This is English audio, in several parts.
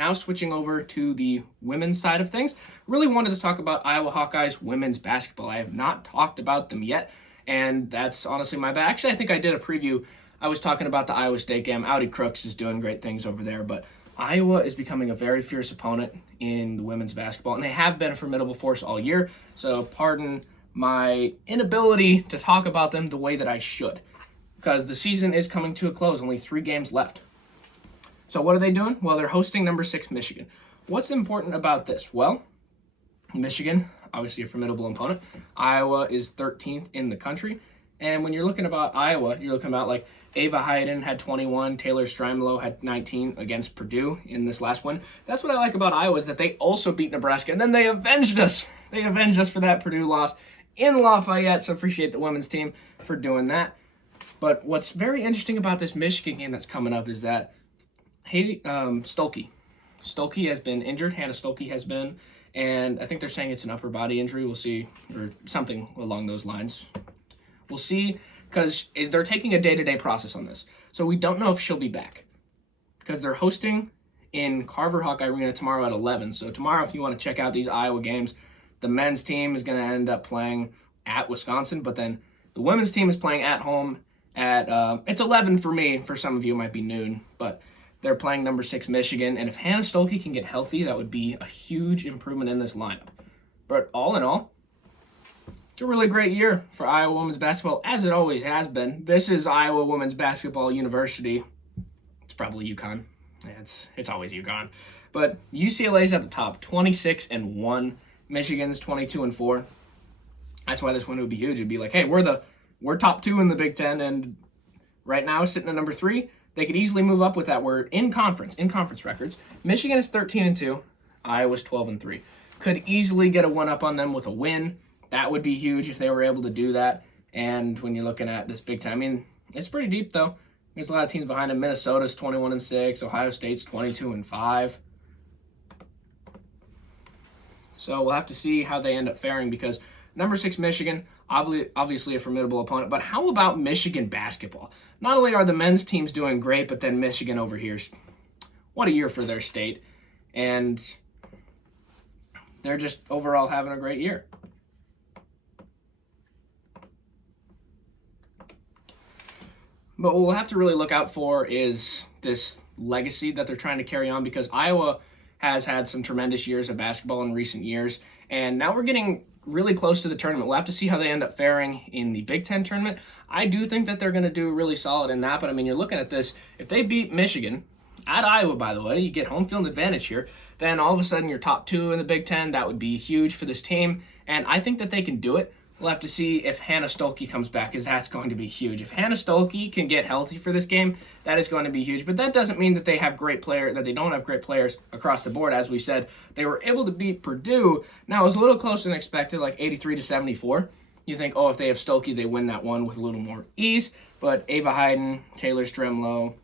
now switching over to the women's side of things, really wanted to talk about Iowa Hawkeyes women's basketball. I have not talked about them yet, and that's honestly my bad. Actually, I think I did a preview. I was talking about the Iowa State game. Audi Crooks is doing great things over there, but Iowa is becoming a very fierce opponent in the women's basketball, and they have been a formidable force all year, so pardon my inability to talk about them the way that I should, because the season is coming to a close, only 3 games left. So what are they doing? Well, they're hosting number 6 Michigan. What's important about this? Well, Michigan, obviously a formidable opponent. Iowa is 13th in the country, and when you're looking about Iowa, you're looking about like Ava Hayden had 21, Taylor Strimelo had 19 against Purdue in this last one. That's what I like about Iowa, is that they also beat Nebraska, and then they avenged us. They avenged us for that Purdue loss in Lafayette, so appreciate the women's team for doing that. But what's very interesting about this Michigan game that's coming up is that Stolke has been injured. Hannah Stolke has been, and I think they're saying it's an upper body injury. We'll see, or something along those lines. We'll see, because they're taking a day-to-day process on this. So we don't know if she'll be back, because they're hosting in Carver Hawkeye Arena tomorrow at 11. So tomorrow, if you want to check out these Iowa games, the men's team is going to end up playing at Wisconsin, but then the women's team is playing at home at, it's 11 for me. For some of you, it might be noon, but they're playing number 6 Michigan, and if Hannah Stolke can get healthy, that would be a huge improvement in this lineup. But all in all, it's a really great year for Iowa women's basketball, as it always has been. This is Iowa Women's Basketball University. It's probably UConn. It's always UConn. But UCLA's at the top, 26-1. Michigan's 22-4. That's why this one would be huge. It'd be like, hey, we're top 2 in the Big Ten, and right now sitting at number 3. They could easily move up with that. We're in conference records. Michigan is 13-2. Iowa's 12-3. Could easily get a one-up on them with a win. That would be huge if they were able to do that. And when you're looking at this Big Ten, I mean, it's pretty deep, though. There's a lot of teams behind them. Minnesota's 21-6. Ohio State's 22-5. So we'll have to see how they end up faring, because number 6 Michigan, obviously a formidable opponent. But how about Michigan basketball? Not only are the men's teams doing great, but then Michigan over here, what a year for their state. And they're just overall having a great year. But what we'll have to really look out for is this legacy that they're trying to carry on, because Iowa has had some tremendous years of basketball in recent years, and now we're getting really close to the tournament. We'll have to see how they end up faring in the Big Ten tournament. I do think that they're going to do really solid in that, but I mean, you're looking at this. If they beat Michigan, at Iowa, by the way, you get home field advantage here, then all of a sudden you're top 2 in the Big Ten. That would be huge for this team, and I think that they can do it. We'll have to see if Hannah Stolke comes back, because that's going to be huge. If Hannah Stolke can get healthy for this game, that is going to be huge. But that doesn't mean that they don't have great players across the board. As we said, they were able to beat Purdue. Now, it was a little closer than expected, like 83-74. You think, if they have Stolke, they win that one with a little more ease. But Ava Hayden, Taylor Strimelo,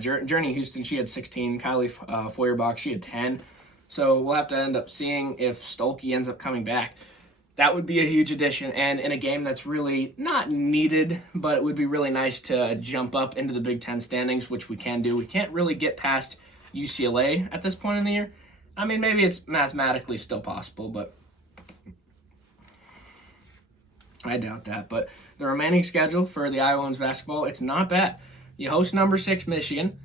Journey Houston, she had 16. Kylie Feuerbach, she had 10. So we'll have to end up seeing if Stolke ends up coming back. That would be a huge addition, and in a game that's really not needed, but it would be really nice to jump up into the Big Ten standings, which we can do. We can't really get past UCLA at this point in the year. I mean, maybe it's mathematically still possible, but I doubt that. But the remaining schedule for the Iowa women's basketball, it's not bad. You host number 6 Michigan.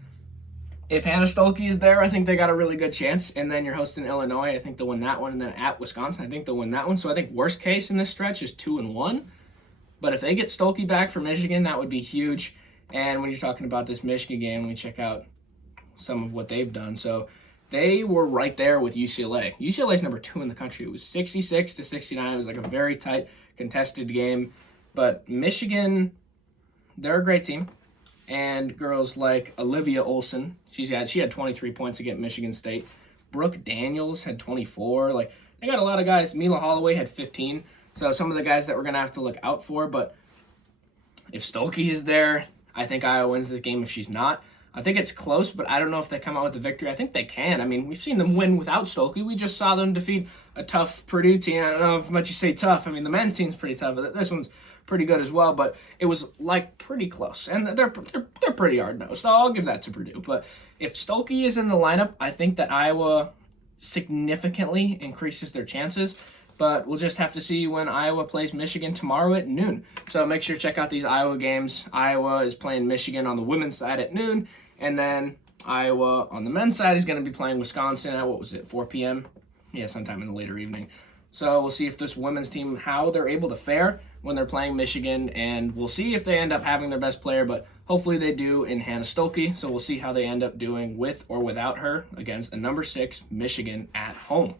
If Hannah Stolke is there, I think they got a really good chance. And then you're hosting Illinois. I think they'll win that one. And then at Wisconsin, I think they'll win that one. So I think worst case in this stretch is 2-1. But if they get Stolke back for Michigan, that would be huge. And when you're talking about this Michigan game, we check out some of what they've done. So they were right there with UCLA. UCLA's number 2 in the country. It was 66-69. It was like a very tight, contested game. But Michigan, they're a great team. And girls like Olivia Olson, she had 23 points against Michigan State. Brooke Daniels had 24. Like, they got a lot of guys. Mila Holloway had 15. So some of the guys that we're going to have to look out for. But if Stolke is there, I think Iowa wins this game. If she's not, I think it's close, but I don't know if they come out with the victory. I think they can. I mean, we've seen them win without Stolke. We just saw them defeat a tough Purdue team. I don't know if much you say tough. I mean, the men's team's pretty tough, but this one's pretty good as well, but it was like pretty close, and they're pretty hard-nosed, so I'll give that to Purdue. But if Stolke is in the lineup, I think that Iowa significantly increases their chances. But we'll just have to see when Iowa plays Michigan tomorrow at noon. So make sure to check out these Iowa games. Iowa is playing Michigan on the women's side at noon, and then Iowa on the men's side is going to be playing Wisconsin at, 4 p.m.? Yeah, sometime in the later evening. So we'll see if this women's team, how they're able to fare when they're playing Michigan, and we'll see if they end up having their best player, but hopefully they do in Hannah Stolke. So we'll see how they end up doing with or without her against the number 6 Michigan at home.